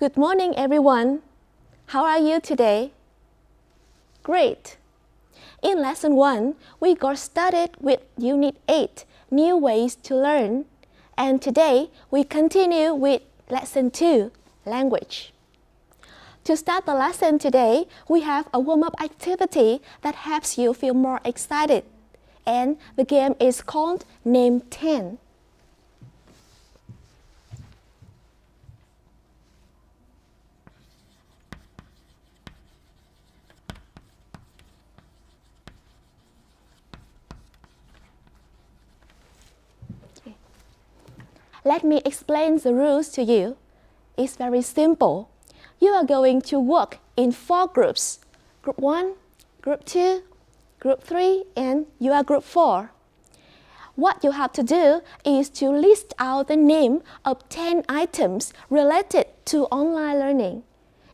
Good morning, everyone. How are you today? Great. In Lesson 1, we got started with Unit 8, New Ways to Learn. And today, we continue with Lesson 2, Language. To start the lesson today, we have a warm-up activity that helps you feel more excited. And the game is called Name 10. Let me explain the rules to you. It's very simple. You are going to work in 4 groups. Group 1, Group 2, Group 3, and you are Group 4. What you have to do is to list out the name of 10 items related to online learning.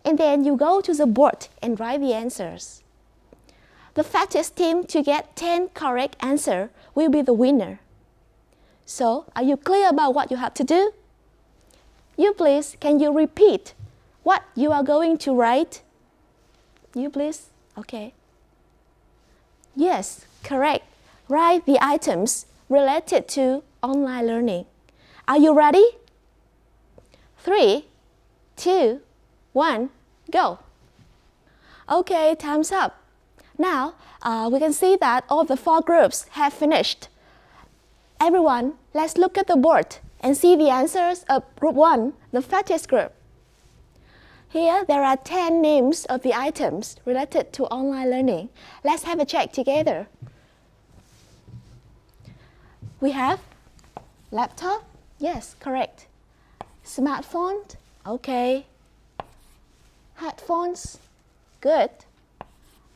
And then you go to the board and write the answers. The fastest team to get 10 correct answers will be the winner. So, are you clear about what you have to do? You please, can you repeat what you are going to write? You please? Okay. Yes, correct. Write the items related to online learning. Are you ready? 3, 2, 1, go. Okay, time's up. Now, we can see that all the 4 groups have finished. Everyone, let's look at the board and see the answers of Group 1, the fastest group. Here, there are 10 names of the items related to online learning. Let's have a check together. We have laptop, yes, correct. Smartphone, okay. Headphones, good.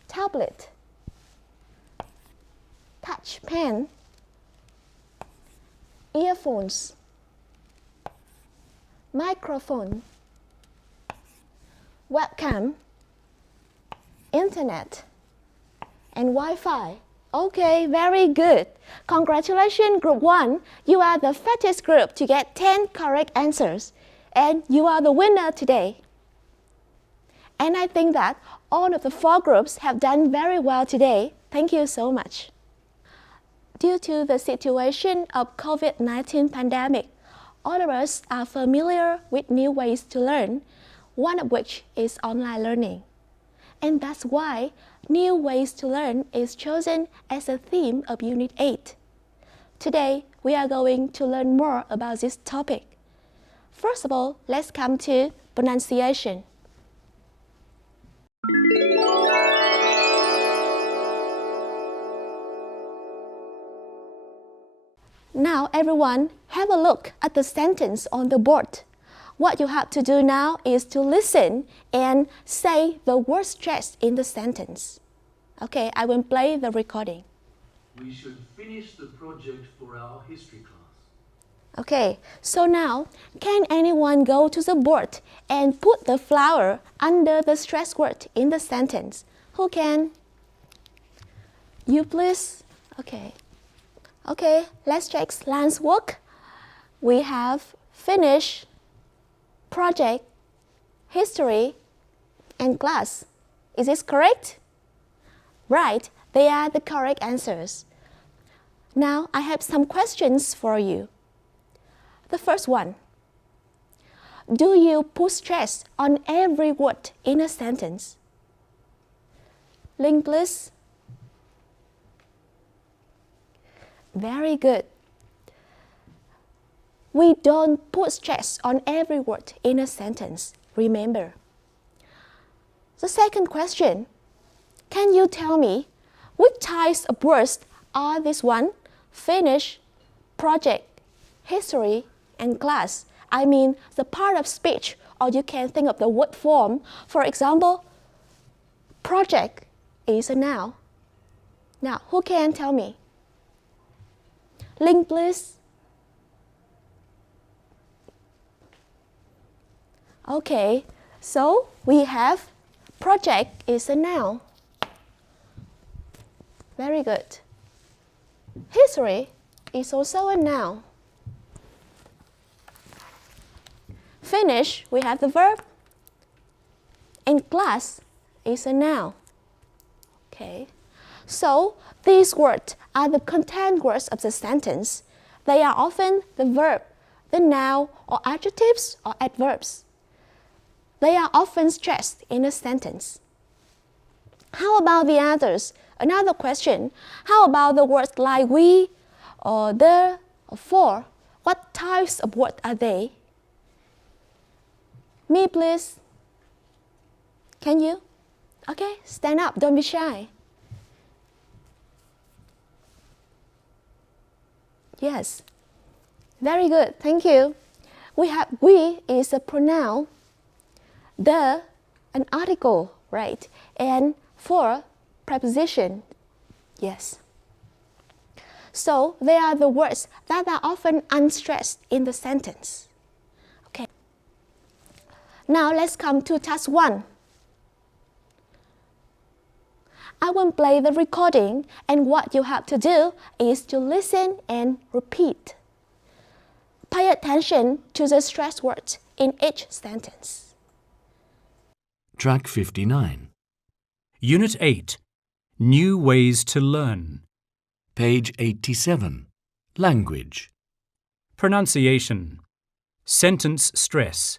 Tablet, touch pen, earphones, microphone, webcam, internet, and Wi-Fi. Okay, very good. Congratulations, Group 1. You are the fastest group to get 10 correct answers. And you are the winner today. And I think that all of the 4 groups have done very well today. Thank you so much. Due to the situation of COVID-19 pandemic, all of us are familiar with new ways to learn, one of which is online learning. And that's why New Ways to Learn is chosen as a theme of Unit 8. Today, we are going to learn more about this topic. First of all, let's come to pronunciation. Now, everyone, have a look at the sentence on the board. What you have to do now is to listen and say the word stressed in the sentence. Okay, I will play the recording. We should finish the project for our history class. Okay, so now, can anyone go to the board and put the flower under the stressed word in the sentence? Who can? You please? Okay. Okay, let's check Lan's work. We have finish, project, history, and class. Is this correct? Right, they are the correct answers. Now, I have some questions for you. The first one. Do you put stress on every word in a sentence? Linh, please. Very good. We don't put stress on every word in a sentence, remember. The second question, can you tell me which types of words are this one? Finish, project, history, and class. I mean the part of speech, or you can think of the word form. For example, project is a noun. Now, who can tell me? Linh, please. Okay, so we have project is a noun. Very good. History is also a noun. Finish, we have the verb and glass is a noun. Okay. So these words are the content words of the sentence. They are often the verb, the noun, or adjectives or adverbs. They are often stressed in a sentence. How about the others? Another question. How about the words like we, or the, or for? What types of words are they? Me, please. Can you? Okay, stand up, don't be shy. Yes, very good, thank you. We have we is a pronoun, the, an article, right? And for, preposition, yes. So they are the words that are often unstressed in the sentence. Okay. Now let's come to task 1. I will play the recording, and what you have to do is to listen and repeat. Pay attention to the stressed words in each sentence. Track 59. Unit 8. New ways to learn. Page 87. Language. Pronunciation. Sentence stress.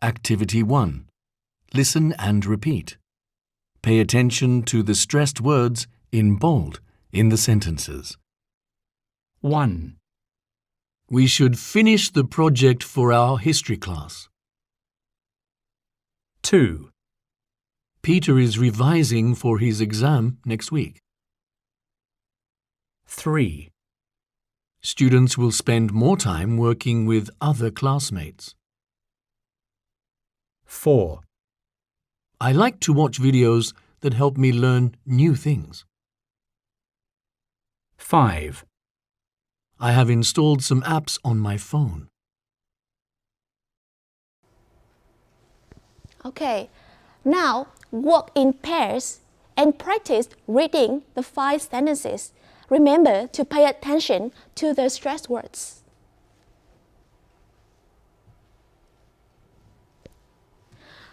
Activity 1. Listen and repeat. Pay attention to the stressed words in bold in the sentences. 1. We should finish the project for our history class. 2. Peter is revising for his exam next week. 3. Students will spend more time working with other classmates. 4. I like to watch videos that help me learn new things. 5. I have installed some apps on my phone. Okay, now work in pairs and practice reading the 5 sentences. Remember to pay attention to the stressed words.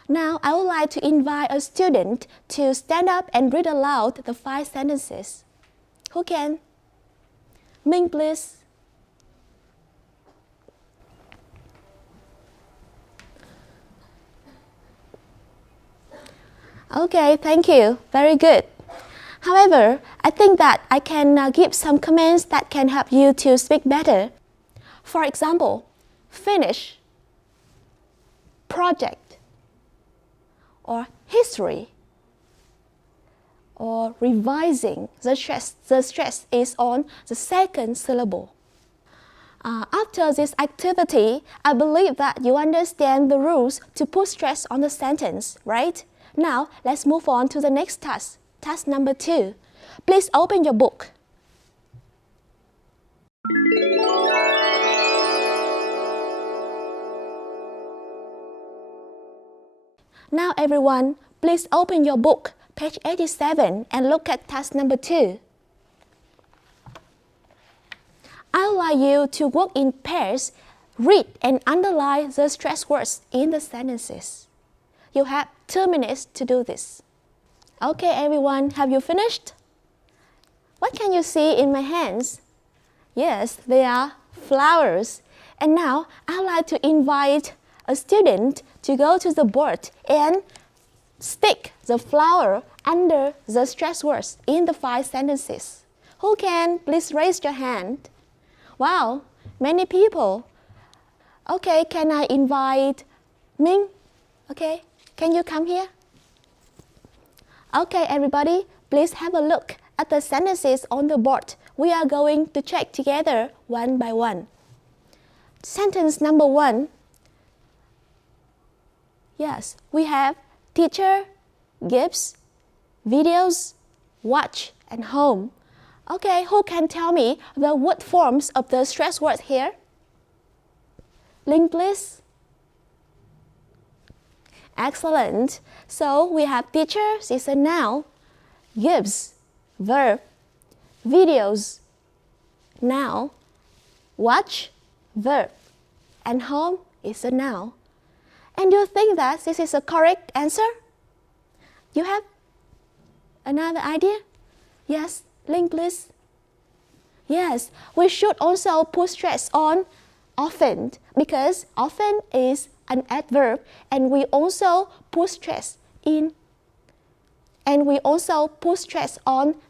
Now I would like to invite a student to stand up and read aloud the 5 sentences. Who can? MINH, please. Okay, thank you. Very good. However, I think that I can give some comments that can help you to speak better. For example, finish, project, or history, or revising. The stress is on the second syllable. After this activity, I believe that you understand the rules to put stress on the sentence, right? Now, let's move on to the next task. Task number 2. Please open your book. Now everyone, please open your book, page 87, and look at task number 2. I would like you to work in pairs, read and underline the stressed words in the sentences. You have 2 minutes to do this. Okay everyone, have you finished? What can you see in my hands? Yes, they are flowers. And now I'd like to invite a student to go to the board and stick the flower under the stressed words in the 5 sentences. Who can? Please raise your hand. Wow, many people. Okay, can I invite MINH? Okay, can you come here? Okay, everybody, please have a look at the sentences on the board. We are going to check together one by one. Sentence number 1. Yes, we have teacher, gives, videos, watch, and home. Okay, who can tell me the word forms of the stressed words here? Link, please. Excellent. So we have teachers is a noun, gives, verb, videos, noun, watch, verb, and home is a noun. And do you think that this is a correct answer? You have another idea? Yes, Linh, please. Yes, we should also put stress on often because often is an adverb and we also put stress on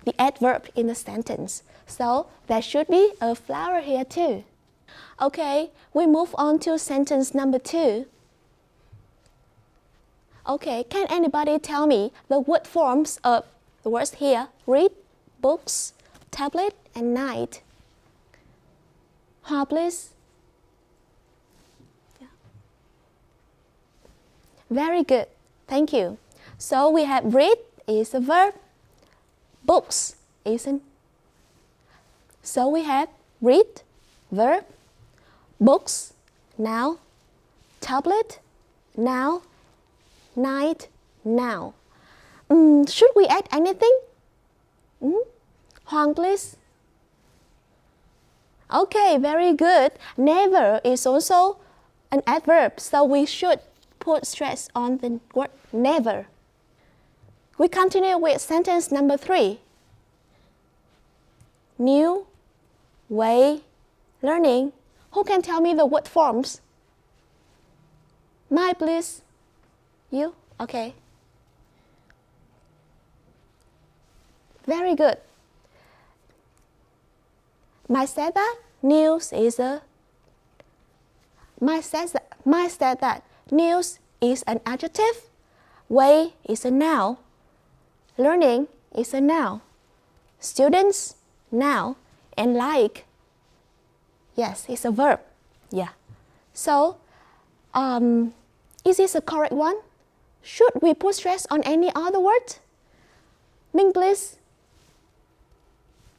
the adverb in the sentence. So there should be a flower here too. Okay, we move on to sentence number 2. Okay, can anybody tell me the word forms of the words here? Read, books, tablet, and night. Hoa, please. Yeah. Very good. Thank you. So we have read is a verb. Books is an. So we have read, verb, books, noun, tablet, noun, night, noun. Should we add anything? Hoàng, please. Okay, very good. Never is also an adverb, so we should put stress on the word never. We continue with sentence number 3. New way learning. Who can tell me the word forms? Mai, please. You? Okay. Very good. Mai said that news is a. Mai said that news is an adjective. Way is a noun. Learning is a noun. Students, noun, and like. Yes, it's a verb. Yeah. So, is this a correct one? Should we put stress on any other word? Minh, please.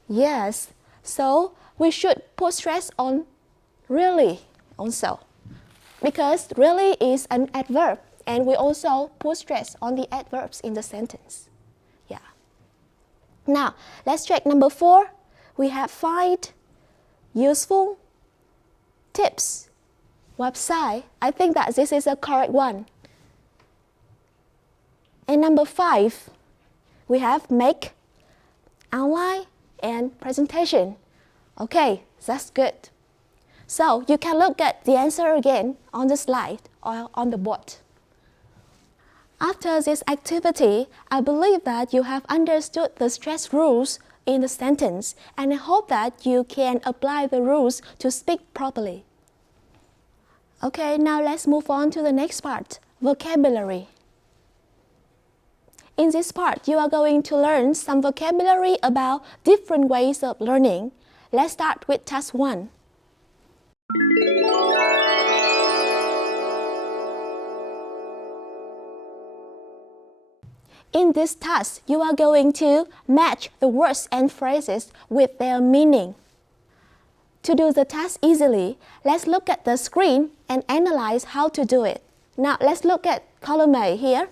Yes. So, we should put stress on really also. Because really is an adverb. And we also put stress on the adverbs in the sentence. Yeah. Now, let's check number 4. We have find, useful, tips, website. I think that this is a correct one. And number 5, we have make, outline, and presentation. Okay, that's good. So you can look at the answer again on the slide or on the board. After this activity, I believe that you have understood the stress rules in the sentence, and I hope that you can apply the rules to speak properly. Okay, now let's move on to the next part, vocabulary. In this part, you are going to learn some vocabulary about different ways of learning. Let's start with task 1. In this task, you are going to match the words and phrases with their meaning. To do the task easily, let's look at the screen and analyze how to do it. Now, let's look at column A here.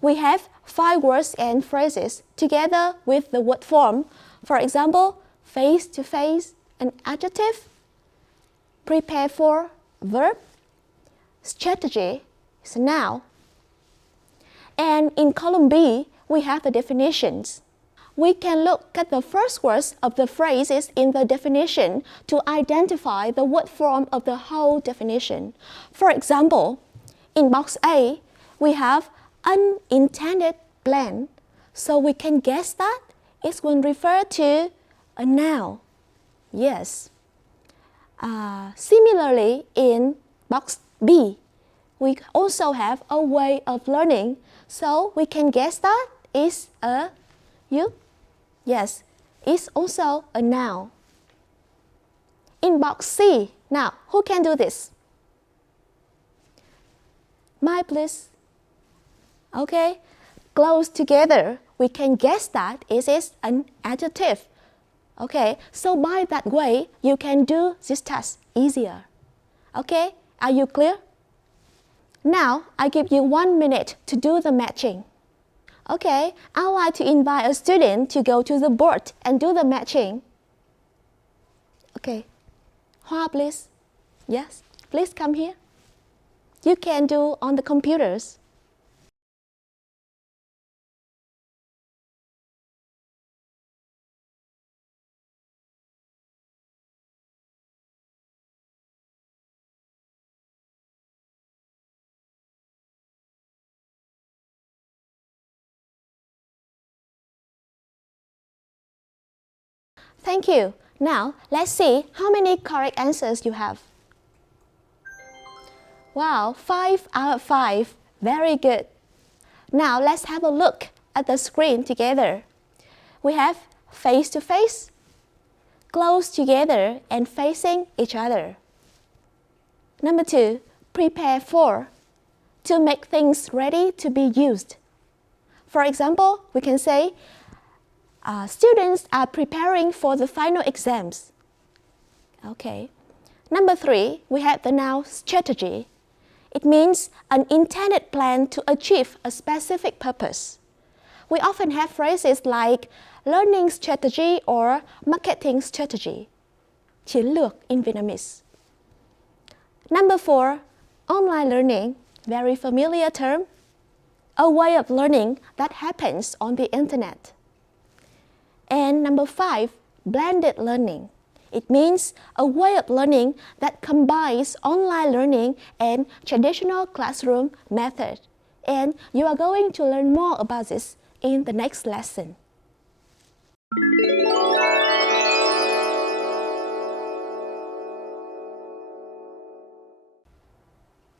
We have 5 words and phrases together with the word form. For example, face to face, an adjective. Prepare for, verb. Strategy is a noun. And in column B, we have the definitions. We can look at the first words of the phrases in the definition to identify the word form of the whole definition. For example, in box A, we have unintended plan. So we can guess that it will refer to a noun. Yes. Similarly, in box B, we also have a way of learning. So we can guess that it's a you. Yes, it's also a noun. In box C, now who can do this? Mai, please. Okay, close together, we can guess that it is an adjective. Okay, so by that way, you can do this task easier. Okay, are you clear? Now, I give you 1 minute to do the matching. Okay, I'd like to invite a student to go to the board and do the matching. Okay, Hoa, please. Yes, please come here. You can do on the computers. Thank you. Now, let's see how many correct answers you have. Wow, 5 out of 5. Very good. Now, let's have a look at the screen together. We have face to face, close together and facing each other. Number 2, prepare for, to make things ready to be used. For example, we can say, students are preparing for the final exams. Okay. Number 3, we have the noun strategy. It means an intended plan to achieve a specific purpose. We often have phrases like learning strategy or marketing strategy. Chiến lược in Vietnamese. Number 4, online learning. Very familiar term. A way of learning that happens on the internet. And number 5, blended learning. It means a way of learning that combines online learning and traditional classroom method. And you are going to learn more about this in the next lesson.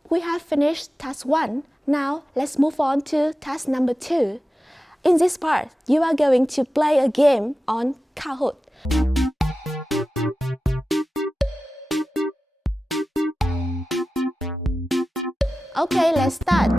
We have finished task 1. Now let's move on to task number 2. In this part, you are going to play a game on Kahoot. Okay, let's start.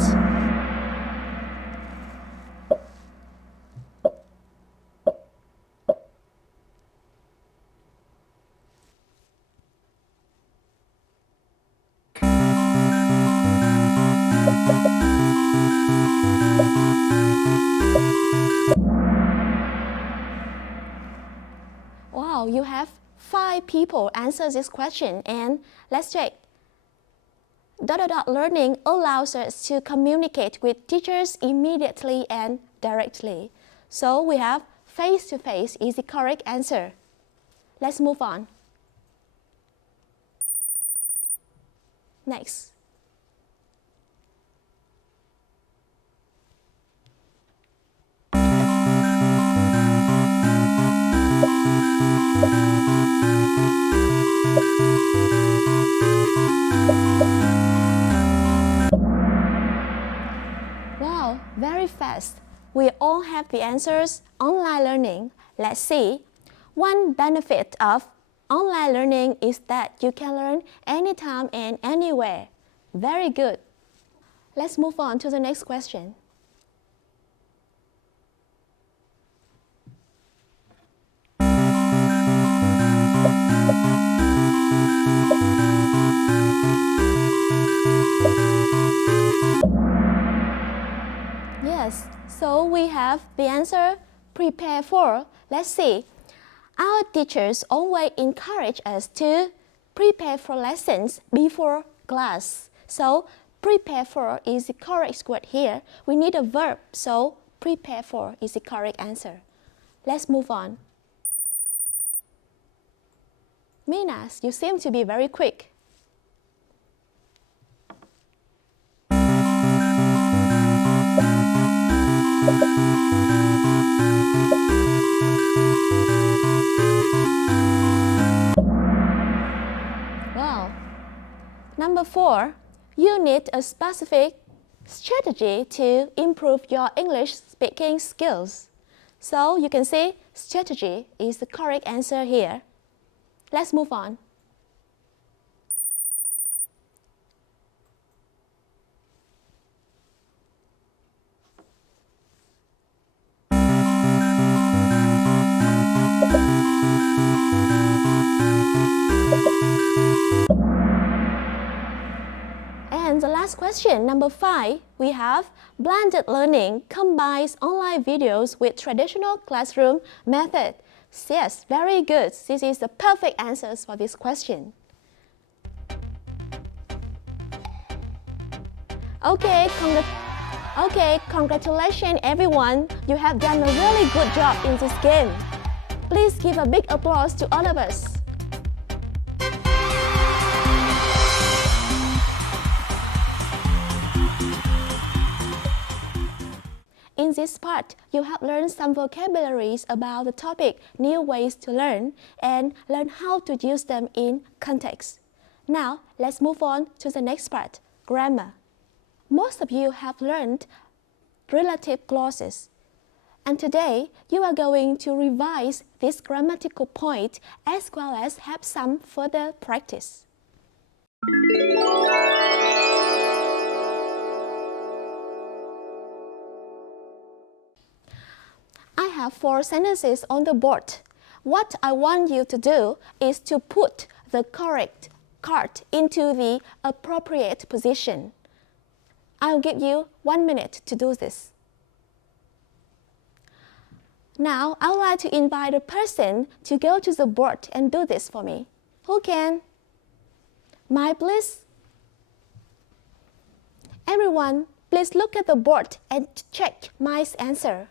Wow, you have 5 people answer this question, and let's check. Learning allows us to communicate with teachers immediately and directly. So we have face-to-face is the correct answer. Let's move on. Next. Wow, very fast. We all have the answers. Online learning. Let's see. One benefit of online learning is that you can learn anytime and anywhere. Very good. Let's move on to the next question. Yes, so we have the answer, prepare for. Let's see. Our teachers always encourage us to prepare for lessons before class. So, prepare for is the correct word here. We need a verb, so prepare for is the correct answer. Let's move on. Minas, you seem to be very quick. Wow. Number 4, you need a specific strategy to improve your English speaking skills. So you can see strategy is the correct answer here. Let's move on. And the last question, number 5, we have blended learning combines online videos with traditional classroom method. Yes, very good. This is the perfect answers for this question. Okay, congratulations everyone. You have done a really good job in this game. Please give a big applause to all of us. In in this part, you have learned some vocabularies about the topic new ways to learn and learn how to use them in context. Now, let's move on to the next part, grammar. Most of you have learned relative clauses. And today, you are going to revise this grammatical point as well as have some further practice. I have 4 sentences on the board. What I want you to do is to put the correct card into the appropriate position. I'll give you 1 minute to do this. Now, I would like to invite a person to go to the board and do this for me. Who can? Mai, please. Everyone, please look at the board and check Mai's answer.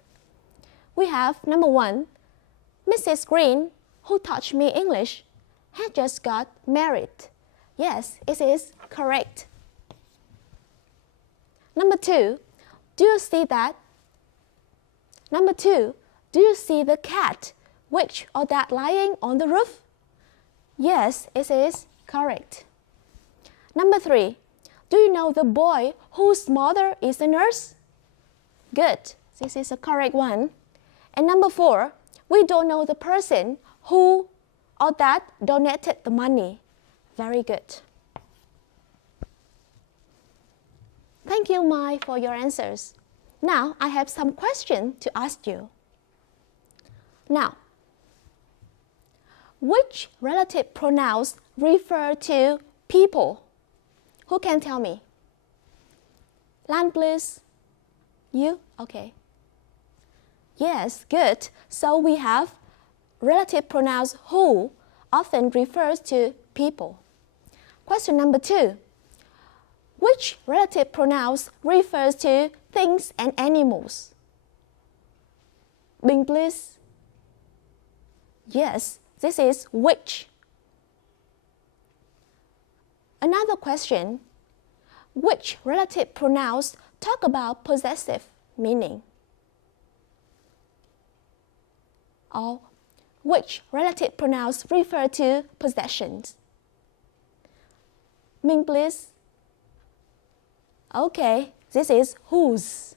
We have number 1, Mrs. Green, who taught me English, had just got married. Yes, it is correct. Number 2, do you see that? Number 2, do you see the cat, which or that lying on the roof? Yes, it is correct. Number 3, do you know the boy whose mother is a nurse? Good, this is a correct one. And number 4, we don't know the person who or that donated the money. Very good. Thank you, Mai, for your answers. Now, I have some questions to ask you. Now, which relative pronouns refer to people? Who can tell me? Lan, please. You? Okay. Yes, good. So we have relative pronouns who often refers to people. Question number 2. Which relative pronouns refers to things and animals? Bing, please. Yes, this is which. Another question. Which relative pronouns talk about possessive meaning? Or which relative pronouns refer to possessions? Ming, please. Okay, this is whose.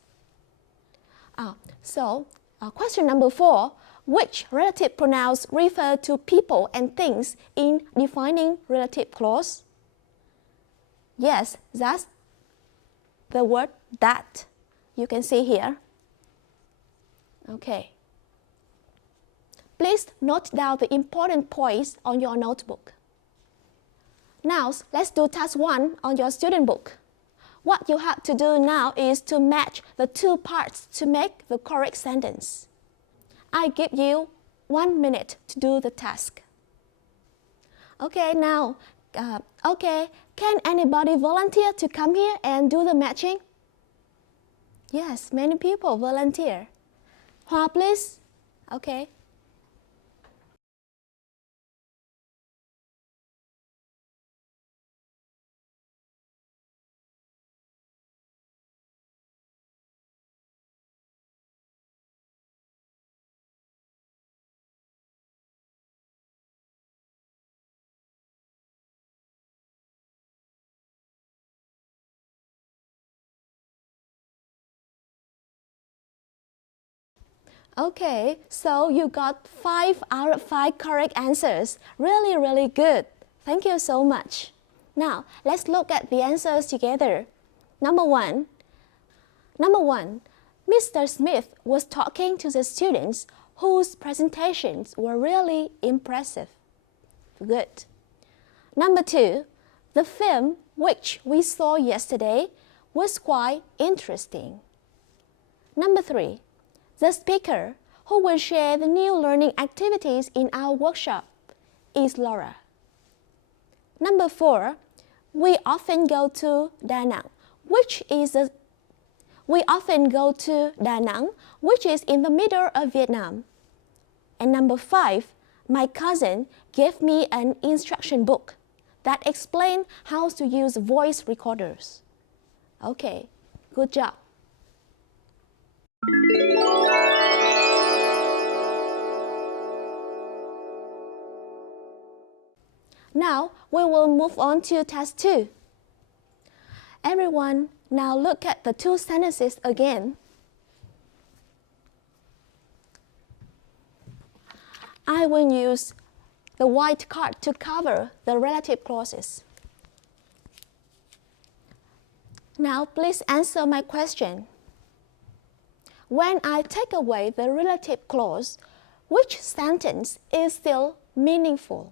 Question number 4. Which relative pronouns refer to people and things in defining relative clause? Yes, that's the word that. You can see here. Okay. Please note down the important points on your notebook. Now, let's do task 1 on your student book. What you have to do now is to match the 2 parts to make the correct sentence. I give you 1 minute to do the task. Okay, now, can anybody volunteer to come here and do the matching? Yes, many people volunteer. Hoa, please. Okay. Okay, so you got 5 out of 5 correct answers. Really, really good. Thank you so much. Now, let's look at the answers together. Number 1, Mr. Smith was talking to the students whose presentations were really impressive. Good. Number 2, the film which we saw yesterday was quite interesting. Number 3, the speaker who will share the new learning activities in our workshop is Laura. Number 4, we often go to Da Nang, which is in the middle of Vietnam. And number 5, my cousin gave me an instruction book that explains how to use voice recorders. Okay, good job. Now we will move on to task 2. Everyone, now look at the two sentences again. I will use the white card to cover the relative clauses. Now please answer my question. When I take away the relative clause, which sentence is still meaningful?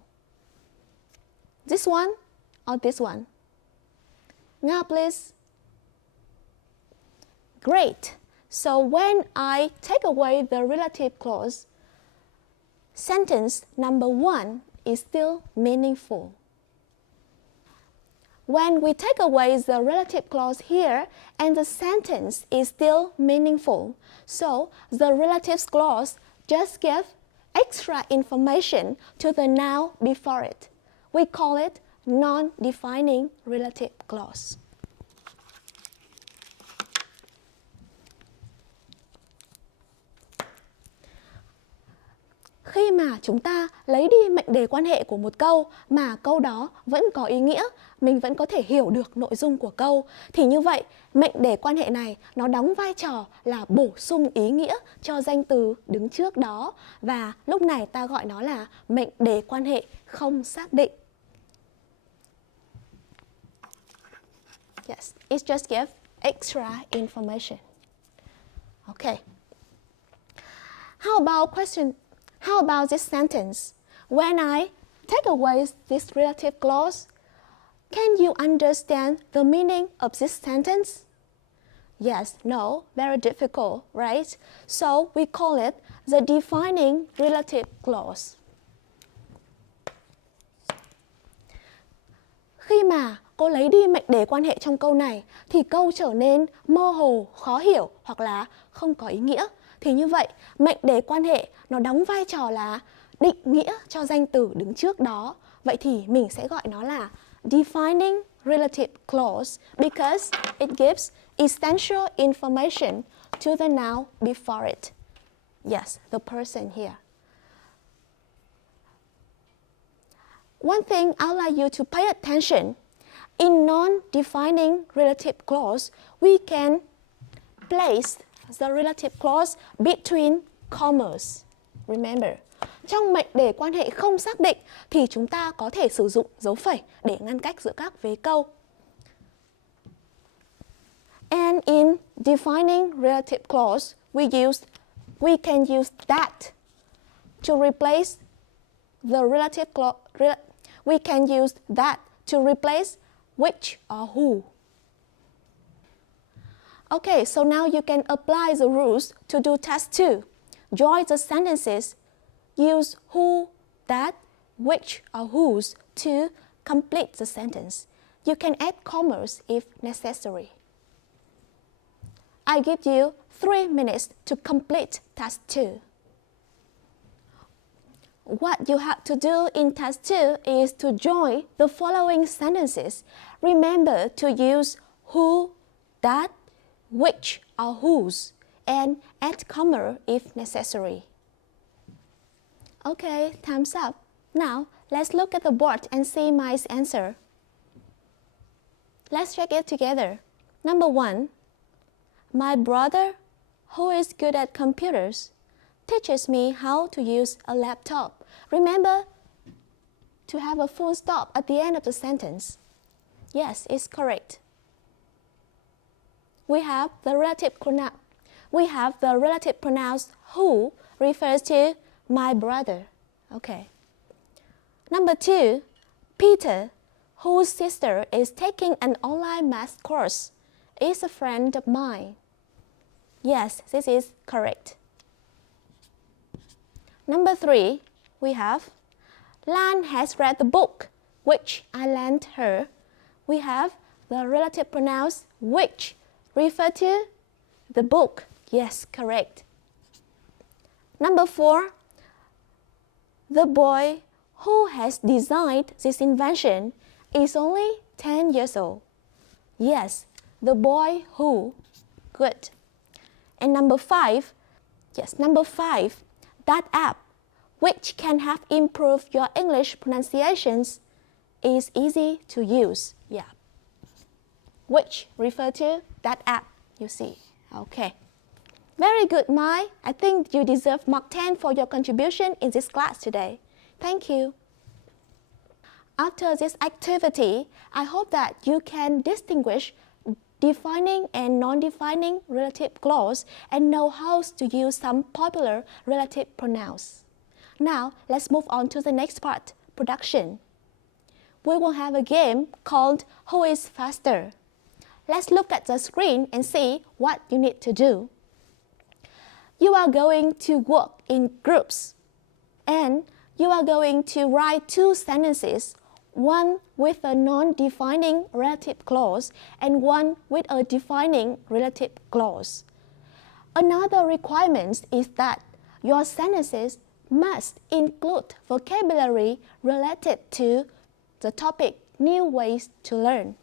This one or this one? Now please. Great. So when I take away the relative clause, sentence number 1 is still meaningful. When we take away the relative clause here and the sentence is still meaningful, so the relative clause just gives extra information to the noun before it. We call it non-defining relative clause. Khi mà chúng ta lấy đi mệnh đề quan hệ của một câu mà câu đó vẫn có ý nghĩa, mình vẫn có thể hiểu được nội dung của câu, thì như vậy mệnh đề quan hệ này nó đóng vai trò là bổ sung ý nghĩa cho danh từ đứng trước đó, và lúc này ta gọi nó là mệnh đề quan hệ không xác định. Yes, it just gives extra information. Okay. How about this sentence? When I take away this relative clause, can you understand the meaning of this sentence? Yes, no, very difficult, right? So we call it the defining relative clause. Khi mà cô lấy đi mệnh đề quan hệ trong câu này thì câu trở nên mơ hồ, khó hiểu hoặc là không có ý nghĩa. Thì như vậy, mệnh đề quan hệ nó đóng vai trò là định nghĩa cho danh từ đứng trước đó. Vậy thì mình sẽ gọi nó là defining relative clause because it gives essential information to the noun before it. Yes, the person here. One thing I'd like you to pay attention. In non-defining relative clause, we can place the relative clause between commas. Remember, trong mệnh đề quan hệ không xác định thì chúng ta có thể sử dụng dấu phẩy để ngăn cách giữa các vế câu. And in defining relative clause, we can use that to replace the relative clause. We can use that to replace which or who. Okay, so now you can apply the rules to do task 2. Join the sentences. Use who, that, which, or whose to complete the sentence. You can add commas if necessary. I give you 3 minutes to complete task 2. What you have to do in task 2 is to join the following sentences. Remember to use who, that, which, or whose, and add comma if necessary. Okay, time's up. Now, let's look at the board and see my answer. Let's check it together. Number 1. My brother, who is good at computers, teaches me how to use a laptop. Remember to have a full stop at the end of the sentence. Yes, it's correct. We have the relative pronouns who refers to my brother. Okay. Number 2, Peter, whose sister is taking an online math course, is a friend of mine. Yes, this is correct. Number 3, we have Lan has read the book which I lent her. We have the relative pronouns which refer to the book. Yes, correct. Number 4, the boy who has designed this invention is only 10 years old. Yes, the boy who. Good. And number 5, that app, which can have improved your English pronunciations, is easy to use. Yeah. Which refer to that app, you see. Okay. Very good, Mai. I think you deserve mark 10 for your contribution in this class today. Thank you. After this activity, I hope that you can distinguish defining and non-defining relative clause and know how to use some popular relative pronouns. Now, let's move on to the next part, production. We will have a game called Who is Faster? Let's look at the screen and see what you need to do. You are going to work in groups, and you are going to write 2 sentences, one with a non-defining relative clause and one with a defining relative clause. Another requirement is that your sentences must include vocabulary related to the topic new ways to learn.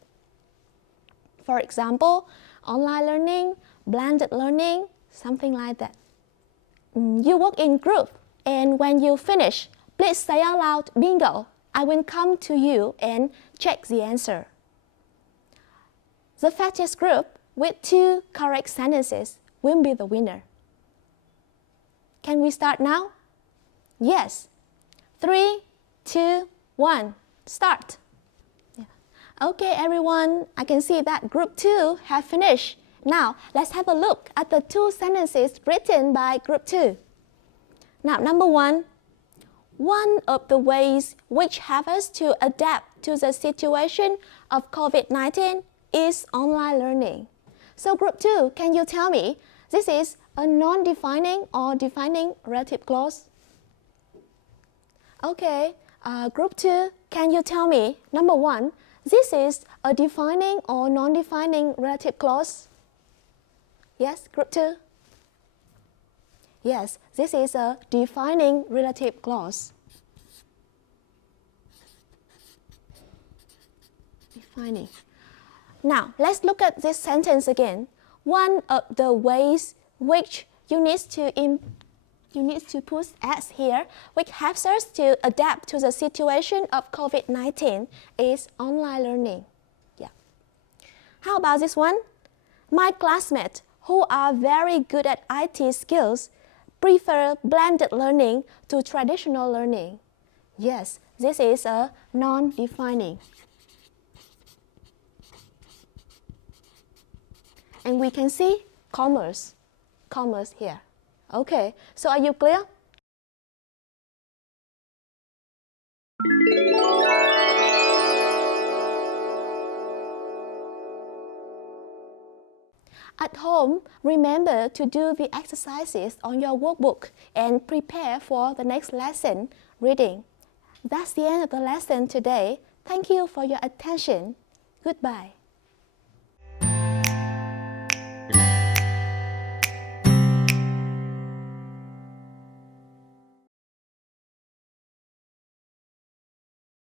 For example, online learning, blended learning, something like that. You work in group, and when you finish, please say out loud, bingo. I will come to you and check the answer. The fastest group with 2 correct sentences will be the winner. Can we start now? Yes. 3, 2, 1, start. Yeah. Okay, everyone, I can see that group 2 have finished. Now, let's have a look at the 2 sentences written by group 2. Now, number 1. One of the ways which help us to adapt to the situation of COVID-19 is online learning. So group 2, can you tell me, this is a non-defining or defining relative clause? Okay, group 2, can you tell me, number 1, this is a defining or non-defining relative clause? Yes, group 2? Yes, this is a defining relative clause. Defining. Now, let's look at this sentence again. One of the ways which you need to put S here, which helps us to adapt to the situation of COVID-19 is online learning. Yeah. How about this one? My classmates who are very good at IT skills prefer blended learning to traditional learning. Yes, this is a non-defining. And we can see commerce here. Okay, so are you clear? At home, remember to do the exercises on your workbook and prepare for the next lesson, reading. That's the end of the lesson today. Thank you for your attention. Goodbye.